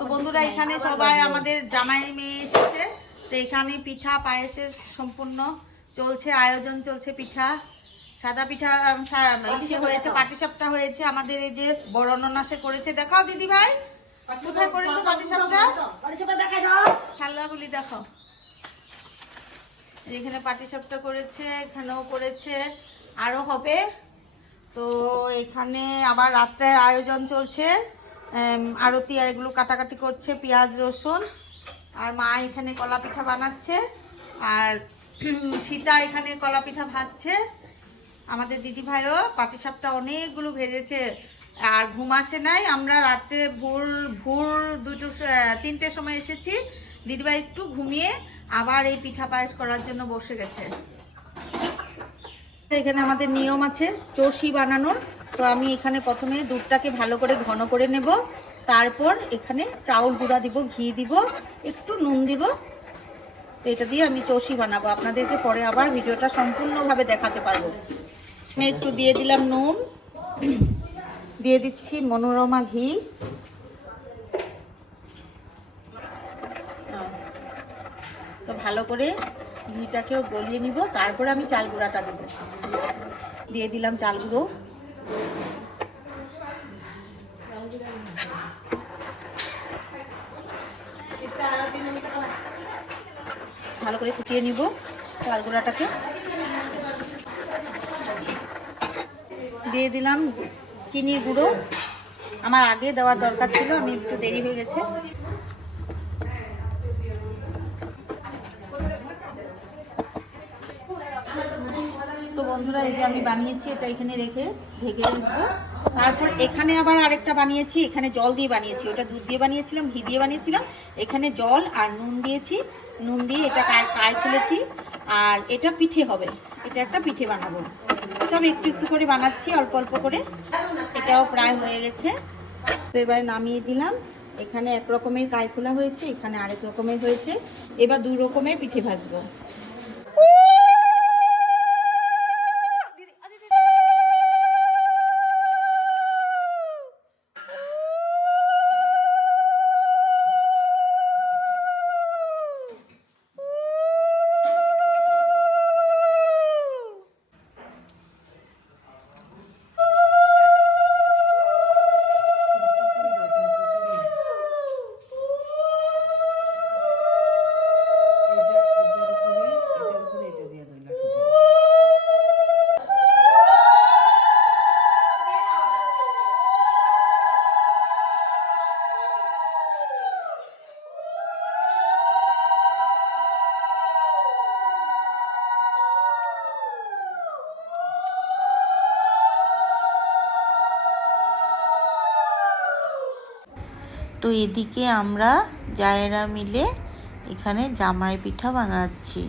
তো বন্ধুরা এখানে সবাই আমাদের জামাই মেয়ে এসেছে। তো এখানে পিঠা পায়েসের সম্পূর্ণ চলছে আয়োজন চলছে পিঠা। সাদা পিঠা ইসে হয়েছে পাটিসাপটা হয়েছে আমাদের এই যে বড় ননাসে করেছে। দেখাও দিদি ভাই কোথায় করেছে পাটিসাপটা? বলি দেখো এখানে পাটিসাপটা করেছে এখানেও করেছে আরও হবে। তো এখানে আবার রাত্রের আয়োজন চলছে। আরতি আর এগুলো কাটাকাটি করছে, পেঁয়াজ, রসুন। আর মা এখানে কলা পিঠা বানাচ্ছে। আর সীতা এখানে কলা পিঠা ভাজছে। আমাদের দিদি ভাইও পাটিসাপটা অনেকগুলো ভেজেছে। আর ঘুম আসে নাই। আমরা রাত্রে ভোর ভোর দুটো তিনটের সময় এসেছি। দিদিভাই একটু ঘুমিয়ে আবার এই পিঠা পায়েস করার জন্য বসে গেছে। এখানে আমাদের নিয়ম আছে, চষি বানানোর। তো আমি এখানে প্রথমে দুধটাকে ভালো করে ঘন করে নেব। তারপর এখানে চাউল গুঁড়া দিব, ঘি দিব, একটু নুন দিব। তো এটা দিয়ে আমি চষি বানাবো। আপনাদেরকে পরে আবার ভিডিওটা সম্পূর্ণভাবে দেখাতে পারব। আমি একটু দিয়ে দিলাম নুন। দিয়ে দিচ্ছি মনোরমা ঘি। তো ভালো করে ঘিটাকেও গলিয়ে নিব। তারপরে আমি চাল গুঁড়াটা দেব। দিয়ে দিলাম চাল গুঁড়ো। ভালো করে ফুটিয়ে নিব চাল গুঁড়াটাকে। দিয়ে দিলাম চিনির গুঁড়ো। আমার আগে দেওয়ার দরকার ছিল, আমি একটু দেরি হয়ে গেছে তো বন্ধুরা, এই যে আমি বানিয়েছি, এটা এখানে রেখে ঢেকে রাখব। তারপর এখানে আবার আরেকটা বানিয়েছি, এখানে জল দিয়ে বানিয়েছি। ওটা দুধ দিয়ে বানিয়েছিলাম, ঘি দিয়ে বানিয়েছিলাম। এখানে জল আর নুন দিয়েছি। নুন দিয়ে এটা কায় কায় খুলেছি। আর এটা পিঠে হবে। এটা একটা পিঠে বানাবো। সব একটু একটু করে বানাচ্ছি, অল্প অল্প করে। এটাও প্রায় হয়ে গেছে। তো এবারে নামিয়ে দিলাম। এখানে এক রকমের কায় খোলা হয়েছে, এখানে আরেক রকমের হয়েছে। এবার দু রকমের পিঠে ভাজবো। তো এদিকে আমরা জায়েরা মিলে এখানে জামাই পিঠা বানাচ্ছি।